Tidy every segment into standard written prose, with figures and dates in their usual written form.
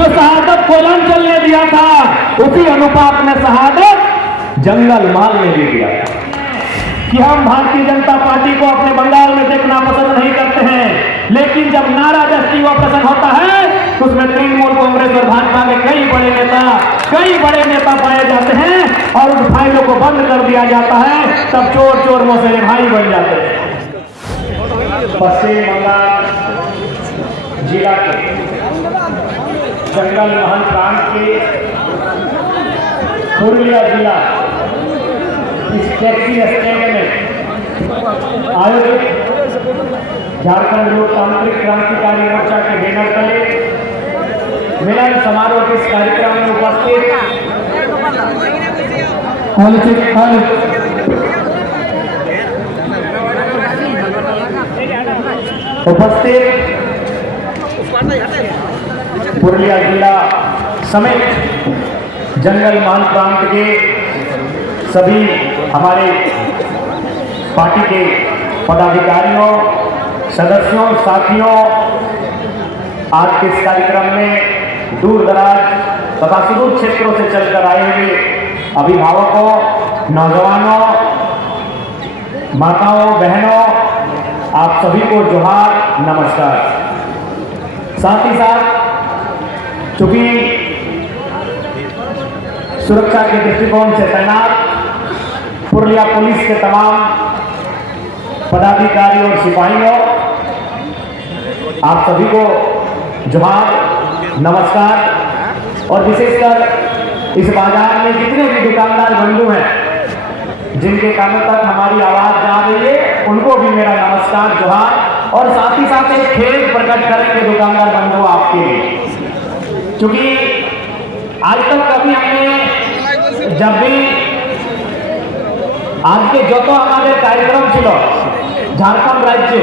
जो शहादत कोयलांचल ने दिया था उसी अनुपात में शहादत जंगल महल ने भी दिया था। कि हम भारतीय जनता पार्टी को अपने बंगाल में देखना पसंद नहीं करते हैं, लेकिन जब नारा जस्टिस ऑपरेशन होता है तो उसमें तृणमूल कांग्रेस और भाजपा के कई बड़े नेता पाए जाते हैं और उन फाइलों को बंद कर दिया जाता है। तब चोर चोर मौसेरे भाई बन जाते हैं। पश्चिम बंगाल जिला के जंगल महल प्रांत के पुरुलिया जिला इस टैक्सी स्टैंड में आयोजित झारखंड लोकतांत्रिक क्रांतिकारी मोर्चा के बैनर तले मिलन समारोह के इस कार्यक्रम में उपस्थित पुरुलिया जिला समेत जंगल महल प्रांत के सभी हमारे पार्टी के पदाधिकारियों, सदस्यों, साथियों, आज के इस कार्यक्रम में दूर दराज तथा सुदूर क्षेत्रों से चलकर आए हुए अभिभावकों, नौजवानों, माताओं, बहनों, आप सभी को जोहार, नमस्कार। साथ ही साथ चूंकि सुरक्षा के दृष्टिकोण से तैनात पुरुलिया पुलिस के तमाम पदाधिकारी और सिपाहियों, आप सभी को जोहार, नमस्कार। और विशेषकर इस बाजार में जितने भी दुकानदार बंधु हैं जिनके कानों तक हमारी आवाज जा रही है, उनको भी मेरा नमस्कार, जोहार। और साथ ही साथ एक खेद प्रकट करेंगे दुकानदार बंधु आपके लिए, क्योंकि आज तक कभी हमने जब भी आज के जो तो हमारे कार्यक्रम छिलो झारखंड राज्य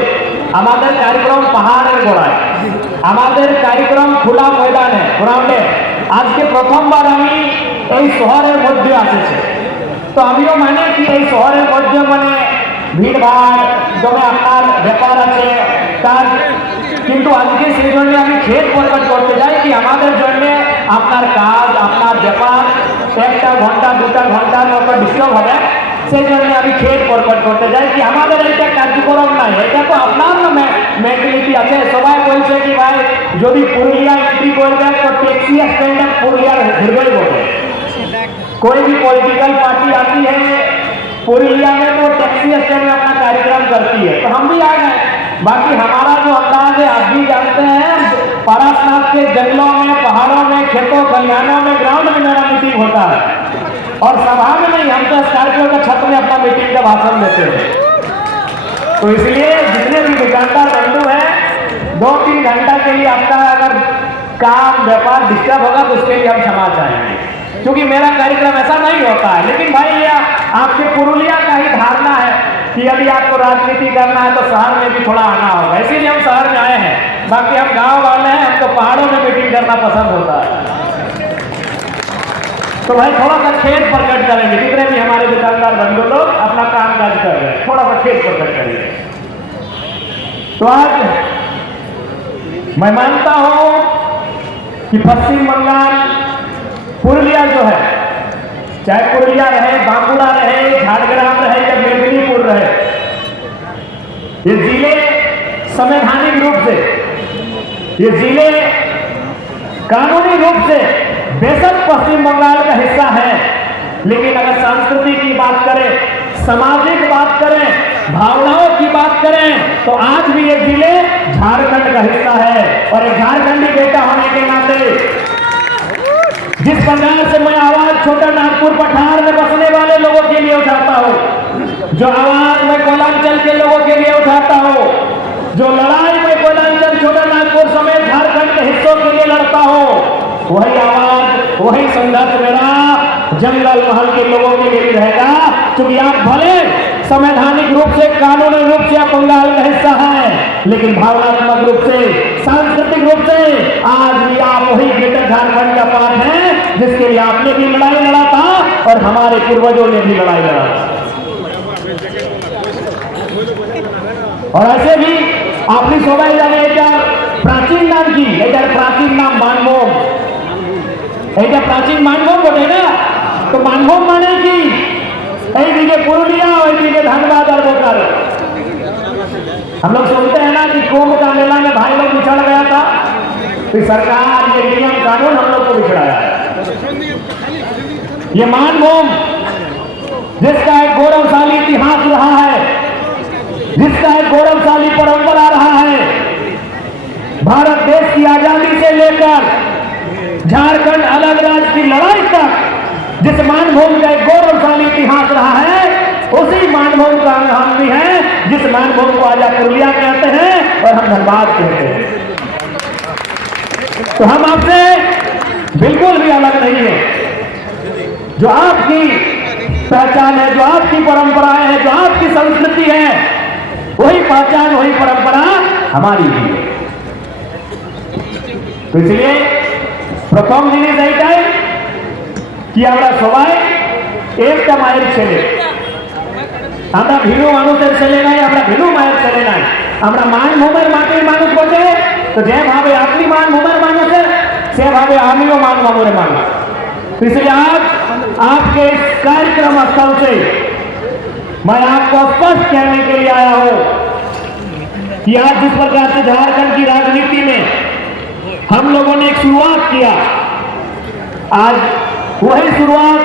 हमारे कार्यक्रम पहाड़े गोड़ाय हमारे कार्यक्रम खुला मैदान है ग्राउंडे आज के प्रथम बार हमी এই শহরের মধ্যে আসছে। তো আমিও মানে কি এই শহরের মধ্যে মানে ভিড় ভাড় জমে আপনার ব্যাপার আছে তার, কিন্তু আজকে সেই জন্য আমি খেদ প্রকাশ করতে চাই কি আমাদের জন্য আপনার কাজ আপনার ব্যাপার একটা ঘন্টা দুটা ঘন্টার মতো ডিস্টার্ব হবে, সেই জন্য আমি খেদ প্রকাশ করতে চাই কি আমাদের এইটা কার্যক্রম নাই, এটা তো আপনার মেন্টালিটি আছে। সবাই বলছে কি ভাই যদি পুরুলিয়া এন্ট্রি করবে তো टैक्सी स्टैंड पुरुलिया घिरबे बोले। कोई भी पॉलिटिकल पार्टी आती है पुरुलिया में तो टैक्सी स्टैंड में अपना कार्यक्रम करती है, तो हम भी आ गए। बाकी हमारा जो अंदाज है आप भी जानते हैं, पारासनाथ के जंगलों में, पहाड़ों में, खेतों खलिहानों में, ग्राउंड में मेरा मीटिंग होता है और सभा में नहीं, हम तो स्कॉर्पियो के छत में अपना मीटिंग का भाषण देते हैं। तो इसलिए जितने भी दुकानदार बंधु हैं 2-3 घंटा के लिए आपका अगर काम व्यापार डिस्टर्ब होगा तो उसके लिए हम क्षमा चाहेंगे, क्योंकि मेरा कार्यक्रम ऐसा नहीं होता है। लेकिन भाई ये आपके पुरुलिया का ही धारणा है कि यदि आपको राजनीति करना है तो शहर में भी थोड़ा आना होगा, इसीलिए हम शहर में आए हैं। बाकी हम गांव वाले हैं, हमको पहाड़ों में मीटिंग करना पसंद होता है। तो भाई थोड़ा सा खेद प्रकट करेंगे, जितने भी हमारे दुकानदार बंधु लोग अपना काम काज कर रहे हैं, थोड़ा सा खेद प्रकट करेंगे। तो आज मैं मानता हूं कि पश्चिम बंगाल पुरुलिया जो है, चाहे पुरुलिया रहे, बांकुड़ा रहे, झारग्राम रहे या मेदिनीपुर रहे, ये जिले संवैधानिक रूप से, ये जिले कानूनी रूप से बेशक पश्चिम बंगाल का हिस्सा है, लेकिन अगर संस्कृति की बात करें, सामाजिक बात करें, भावनाओं की बात करें, तो आज भी ये जिले झारखंड का हिस्सा है। और एक झारखंडी बेटा होने के नाते जिस प्रकार से मैं आवाज छोटा नागपुर पठार में बसने वाले लोगों के लिए उठाता हूं, जो आवाज मैं कोयलांचल के लोगों के लिए उठाता हूं, जो लड़ाई में कोयलांचल छोटा नागपुर समेत झारखंड के हिस्सों के लिए लड़ता हूं, वही आवाज वही संघर्ष मेरा जंगल महल के लोगों के लिए रहेगा। क्योंकि आप भले संवैधानिक रूप से, कानूनी रूप से आप बंगाल का हिस्सा है, लेकिन भावनात्मक रूप से, सांस्कृतिक रूप से आज भी आप वही ग्रेटर झारखंड का पार्ट है जिसके लिए आपने भी लड़ाई लड़ा था और हमारे पूर्वजों ने भी लड़ाई लड़ा था। और ऐसे भी आपने सबाई जाने प्राचीन नाम की प्राचीन नाम बानमोग এইটা প্রাচীন মানভূম বটে না, তো মানভূম মানে কি এইদিকে पुरुलिया ওইদিকে धनबाद और बोकारो। हम लोग सुनते हैं ना कि कुंभ का मेला में भाई लोग बिछड़ गया था, तो सरकार ये नियम कानून हम लोग को बिछड़ाया है। ये मानभूम जिसका एक गौरवशाली इतिहास रहा है, जिसका एक गौरवशाली परंपरा रहा है, भारत देश की आजादी से लेकर झारखंड अलग राज्य की लड़ाई तक जिस मानभूम का एक गौरवशाली इतिहास रहा है, उसी मानभूम का हम भी है, जिस मानभूम को आज पुरुलिया कहते हैं और हम धनबाद कहते हैं। तो हम आपसे बिल्कुल भी अलग नहीं है। जो आपकी पहचान है, जो आपकी परंपराएं हैं, जो आपकी संस्कृति है, वही पहचान वही परंपरा हमारी भी है। तो इसलिए प्रथम जिनिस এইটাই कि আমরা সবাই একটা মায়ের ছেলে। আমরা ভিন্ন মানুষের ছেলে নাই, আমরা ভিন্ন মায়ের ছেলে নাই, আমরা মানভূমের মাটির মানুষ বটে। তো যেভাবে আপনি मानभूमेर মানুষ সেভাবে আমিও मानभूमेर মানুষ। इसलिए आज आपके इस कार्यक्रम स्थल से मैं आपको स्पष्ट कहने के लिए आया हूं कि आज जिस प्रकार से झारखंड की राजनीति में हम लोगों ने एक शुरुआत किया, आज वही शुरुआत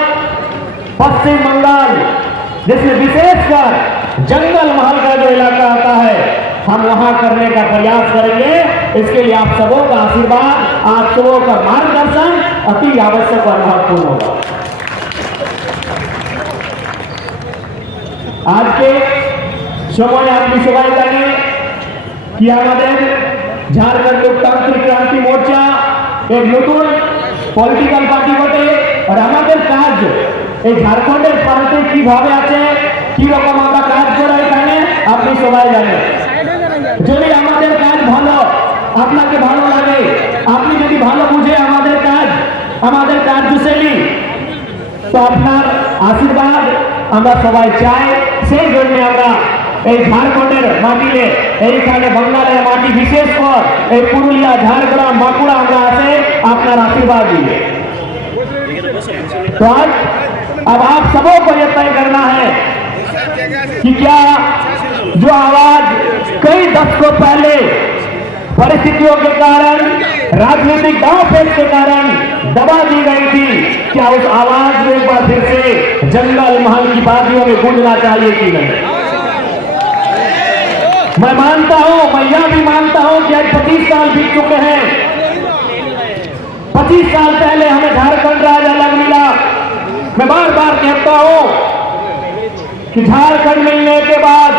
पश्चिम बंगाल जिसमें विशेषकर जंगल महल का जो इलाका आता है, हम वहां करने का प्रयास करेंगे। इसके लिए आप सबों का आशीर्वाद, आप सबों का मार्गदर्शन अति आवश्यक और महत्वपूर्ण होगा। आज के समय আপনি সবাই জানেন কি আমাদের ঝাড়খণ্ড লোকতান্ত্রিক ক্রান্তি মোর্চা एक নতুন পলিটিক্যাল পার্টি বটে। আর আমাদের কাজ এই ঝাড়খণ্ডের প্রান্তে কিভাবে আছে, কি রকম আমরা কাজ করে এখানে আপনি সবাই জানেন। যদি আমাদের কাজ ভালো আপনাকে ভালো লাগে, আপনি যদি ভালো বুঝে আমাদের কাজ, আমাদের কার্যশৈলী, তো আপনার আশীর্বাদ আমরা সবাই চাই। সেই জন্য আমরা এই ঝাড়খণ্ডের মাটিতে, এইখানে বাংলার মাটি, বিশেষ করে এই পুরুলিয়া, ঝাড়গ্রাম, বাঁকুড়া আমরা আছে আপনার आशीर्वाद दिए। तो आज अब आप सबों को यह तय करना है कि क्या जो आवाज कई दशकों पहले परिस्थितियों के कारण, राजनीतिक दांवपेच के कारण दबा दी गई थी, क्या उस आवाज में एक बार फिर से जंगल महल की वादियों में गूंजना चाहिए कि नहीं। मैं मानता हूं, मैं यह भी मानता हूं कि आज 25 साल बीत चुके हैं। 25 साल पहले हमें झारखंड राज्य अलग मिला। मैं बार बार कहता हूं कि झारखंड मिलने के बाद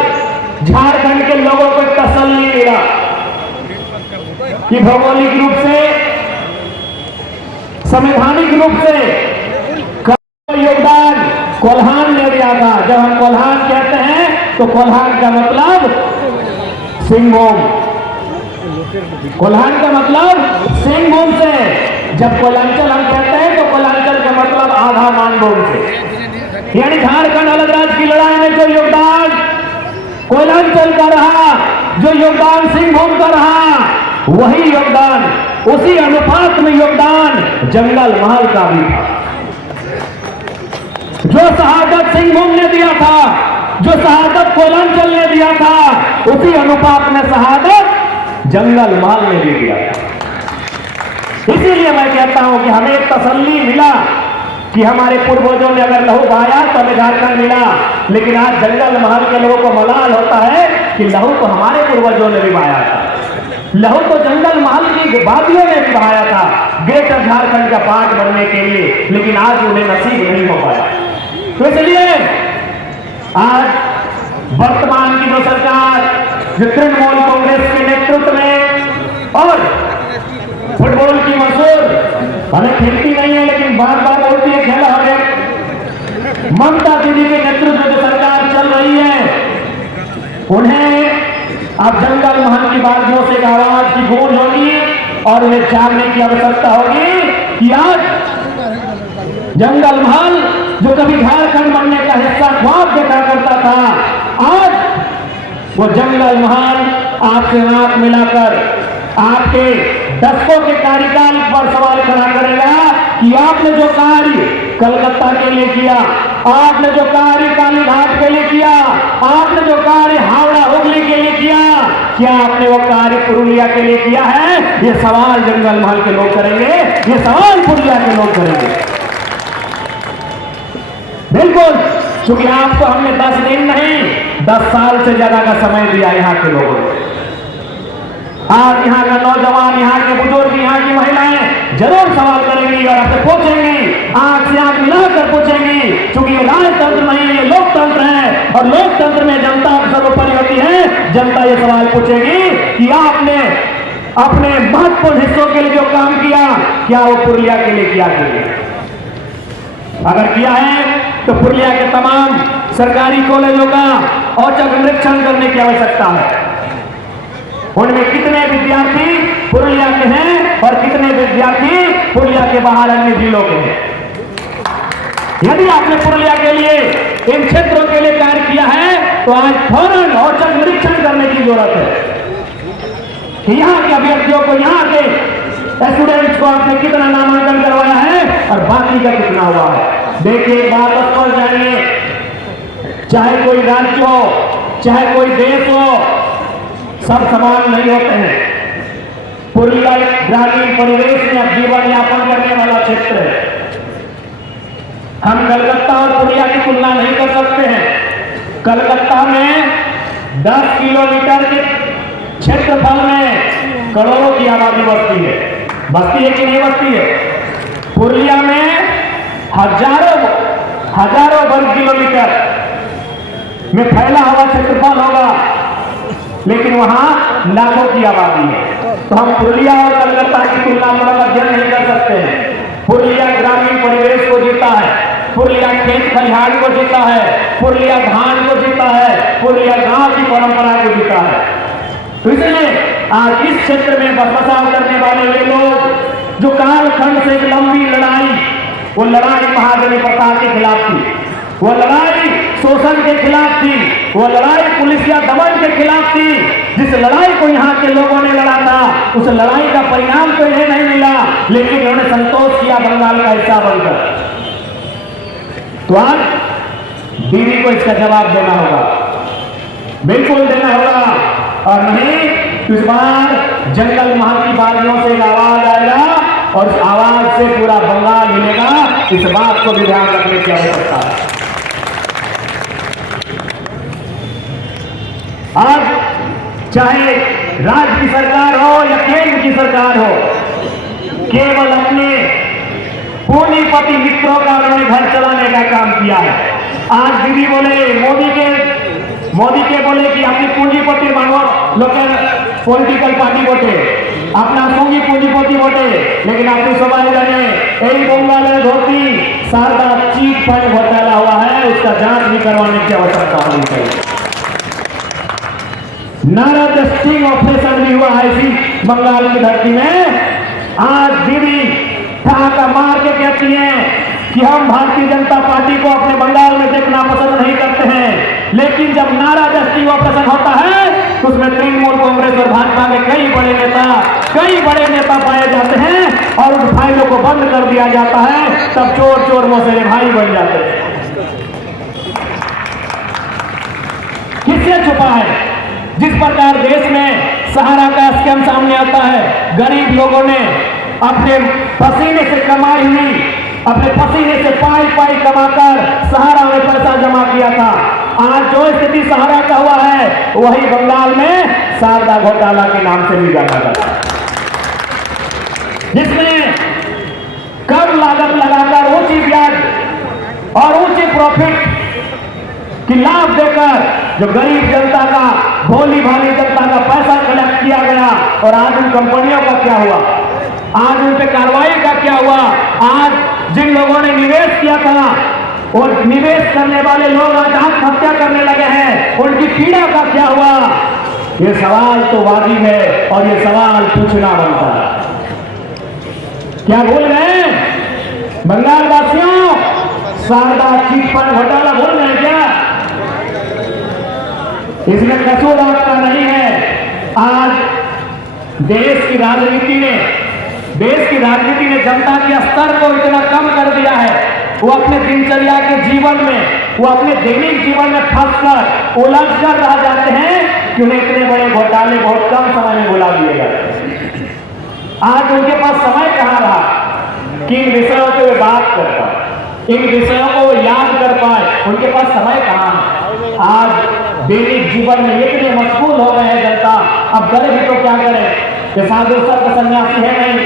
झारखंड के लोगों को तसल्ली मिला कि भौगोलिक रूप से, संवैधानिक रूप से योगदान कोल्हान ने दिया था। जब हम कोल्हान कहते हैं तो कोल्हान का मतलब सिंहभूम, कोल्हान का मतलब सिंहभूम से। जब कोलांचल हम कहते हैं तो कोलांचल का मतलब आधा मानभूम से। यानी झारखंड अलग राज्य की लड़ाई में जो योगदान कोलांचल का रहा, जो योगदान सिंहभूम का रहा, वही योगदान, उसी अनुपात में योगदान जंगल महल का भी था। जो शहादत सिंहभूम ने दिया था, जो शहादत कोलांचल ने दिया था, उसी अनुपात में शहादत जंगल महल ने भी दिया था। इसीलिए मैं कहता हूं कि हमें एक तसल्ली मिला कि हमारे पूर्वजों ने अगर लहू बहाया तो हमें झारखंड मिला। लेकिन आज जंगल महल के लोगों को मलाल होता है कि लहू तो हमारे पूर्वजों ने भी बहाया था, लहू तो जंगल महल की वादियों ने भी बहाया था ग्रेटर झारखंड का पार्ट बनने के लिए, लेकिन आज उन्हें नसीब नहीं हो पाया। तो इसलिए आज वर्तमान की जो सरकार, जो तृणमूल कांग्रेस के नेतृत्व में, और फुटबॉल की मशहूर, हमें खेलती नहीं है लेकिन बार बार होती है खेला, हमें ममता दीदी के नेतृत्व में जो सरकार चल रही है, उन्हें अब जंगल महल की वादियों से एक आवाज की गूंज होगी और उन्हें जानने की आवश्यकता होगी कि आज जंगल महल जो कभी झारखंड बनने का हिस्सा ख्वाब देखा करता था, आज वो जंगल महल आपसे आंख मिलाकर आपके दशकों के कार्यकाल पर सवाल खड़ा करेगा कि आपने जो कार्य कलकत्ता के लिए किया, आपने जो कार्य कालीघाट के लिए किया, आपने जो कार्य हावड़ा हुगली के लिए किया, क्या आपने वो कार्य पुरुलिया के लिए किया है? ये सवाल जंगल महल के लोग करेंगे, ये सवाल पुरुलिया के लोग करेंगे। बिल्कुल, क्योंकि आपको हमने 10 दिन नहीं 10 साल से ज्यादा का समय दिया यहाँ के लोगों को। आज यहाँ का नौजवान, यहाँ के बुजुर्ग, यहाँ की महिलाएं जरूर सवाल करेंगी और आपसे पूछेंगी, आंख से आंख मिलाकर पूछेंगी, क्योंकि ये राजतंत्र नहीं, ये लोकतंत्र है और लोकतंत्र में जनता सर्वोपरि होती है। जनता ये सवाल पूछेगी कि आपने अपने महत्वपूर्ण हिस्सों के लिए जो काम किया, क्या वो पुरुलिया के लिए किया? अगर किया है तो पुरुलिया के तमाम सरकारी कॉलेजों का औचक निरीक्षण करने की आवश्यकता है। उनमें कितने विद्यार्थी पुरुलिया के हैं और कितने विद्यार्थी पुरुलिया के बाहर अन्य जिलों के हैं। यदि आपने पुरुलिया के लिए, इन क्षेत्रों के लिए कार्य किया है तो आज फौरन औचक निरीक्षण करने की जरूरत है कि यहाँ के अभ्यर्थियों को, यहाँ के स्टूडेंट्स को आपने कितना नामांकन करवाया है और बाकी का कितना हुआ है। देखिए, बात स्पष्ट जानिए, चाहे कोई राज्य हो, चाहे कोई देश हो, सब समान नहीं होते हैं। पुरुलिया ग्रामीण परिवेश में अब जीवन यापन करने वाला क्षेत्र है। हम कलकत्ता और पुरुलिया की तुलना नहीं कर सकते हैं। कलकत्ता में 10 किलोमीटर के क्षेत्रफल में करोड़ों की आबादी बसती है। बसती है कि नहीं बसती है? पुरुलिया में हजारों वर्ग किलोमीटर में फैला हुआ क्षेत्रफल होगा, लेकिन वहां लाखों की आबादी है। तो हम पुरुलिया और कलकत्ता की तुलना में अध्ययन नहीं कर सकते हैं। पुरुलिया ग्रामीण परिवेश को जीता है, पुरुलिया खेत खलिहान को जीता है, पुरुलिया धान को जीता है, पुरुलिया गांव की परंपरा को जीता है। तो इसलिए आज इस क्षेत्र में बसाव करने वाले वे लोग जो कालखंड से एक लंबी लड़ाई, वो लड़ाई महादेवी प्रताप के खिलाफ थी, वो लड़ाई शोषण के खिलाफ थी, वो लड़ाई पुलिस या दमन के खिलाफ थी। जिस लड़ाई को यहाँ के लोगों ने लड़ा था, उस लड़ाई का परिणाम तो इन्हें नहीं मिला, लेकिन उन्होंने संतोष किया बंगाल का हिस्सा बनकर। तो आज दीदी को इसका जवाब देना होगा, बिल्कुल देना होगा, और नहीं तो इस बार जंगल महल की बागियों से एक आवाज आएगा और उस आवाज से पूरा बंगाल हिलेगा। इस बात को भी ध्यान रखने की आवश्यकता है। आज चाहे राज्य की सरकार हो या केंद्र की सरकार हो, केवल अपने पूंजीपति मित्रों का उन्होंने घर चलाने का काम किया है। आज दीदी बोले, मोदी के बोले कि अपनी पूंजीपति मानो, लोकल पॉलिटिकल पार्टी वोटे, अपना सौंगी पूंजीपति वोटे, लेकिन अपनी सवाल जाने यही बंगाल में धोती सारदा चीट फंड घोटाला हुआ है, उसका जांच भी करवाने की आवश्यकता होनी चाहिए। नारद स्टिंग ऑपरेशन भी हुआ है इसी बंगाल की धरती में। आज दीदी ठहाका मार के कहती हैं कि हम भारतीय जनता पार्टी को अपने बंगाल में देखना पसंद नहीं करते हैं, लेकिन जब नारद स्टिंग ऑपरेशन होता है तो उसमें तृणमूल कांग्रेस और भाजपा के कई बड़े नेता पाए जाते हैं और उन फाइलों को बंद कर दिया जाता है। तब चोर चोर मोसेरे भाई बन जाते हैं। किससे छुपा है? जिस प्रकार देश में सहारा का स्कैम सामने आता है, गरीब लोगों ने अपने पसीने से कमाई हुई, अपने पसीने से पाई कमाकर सहारा में पैसा जमा किया था। आज जो स्थिति सहारा का हुआ है, वही बंगाल में शारदा घोटाला के नाम से भी जाना जाता है, जिसमें कम लागत लगाकर ऊंची ब्याज और ऊंची प्रॉफिट की लाभ देकर जो गरीब जनता का, भोली भाली जनता का पैसा कलेक्ट किया गया। और आज उन कंपनियों का क्या हुआ? आज उन पे कार्रवाई का क्या हुआ? आज जिन लोगों ने निवेश किया था और निवेश करने वाले लोग आज आत्महत्या करने लगे हैं, उनकी पीड़ा का क्या हुआ? ये सवाल तो वाजिब है और ये सवाल पूछना बनता है। क्या भूल गए बंगाल वासियों? शारदा चीट फंड घोटाला भूल गए क्या? इसमें कसूर आपका नहीं है। आज देश की राजनीति ने, देश की राजनीति ने जनता के स्तर को इतना कम कर दिया है, वो अपने दिनचर्या के जीवन में, वो अपने दैनिक जीवन में फंसकर उलझ कर रह जाते हैं कि उन्हें इतने बड़े घोटाले बहुत कम समय में बुला दिए जाते। आज उनके पास समय कहाँ रहा कि इन विषयों पे वे बात कर पाए, इन विषयों को वो याद कर पाए, उनके पास समय कहाँ है। आज दैनिक जीवन में इतने मशगूल हो गए हैं जनता, अब करे भी तो क्या करे कि साधु संत सन्यासी है नहीं,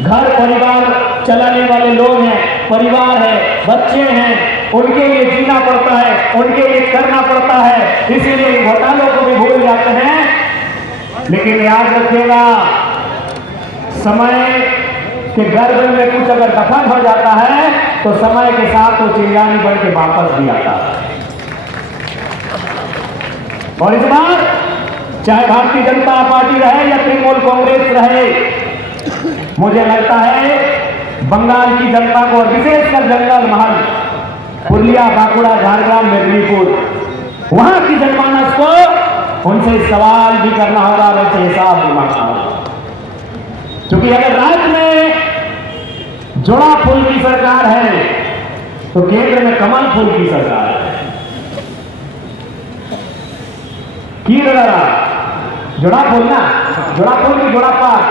घर परिवार चलाने वाले लोग हैं, परिवार है, बच्चे हैं, उनके लिए जीना पड़ता है, उनके लिए करना पड़ता है, इसीलिए घोटालों को भी भूल जाते हैं। लेकिन याद रखिएगा, समय के गर्भ में कुछ अगर दफन हो जाता है तो समय के साथ वो चिंगारी बढ़ के वापस भी आता है। और इस बार चाहे भारतीय जनता पार्टी रहे या तृणमूल कांग्रेस रहे, मुझे लगता है बंगाल की जनता को, विशेषकर जंगल महल, पुरलिया, बांकुड़ा, झारग्राम, मेदिनीपुर, वहां की जनमानस को उनसे सवाल भी करना होगा, वैसे हिसाब भी मांगना होगा। क्योंकि अगर राज्य में जोड़ा फूल की सरकार है तो केंद्र में कमल फूल की सरकार है। की जोड़ा फूल ना, जोड़ा फूल की जोड़ा पात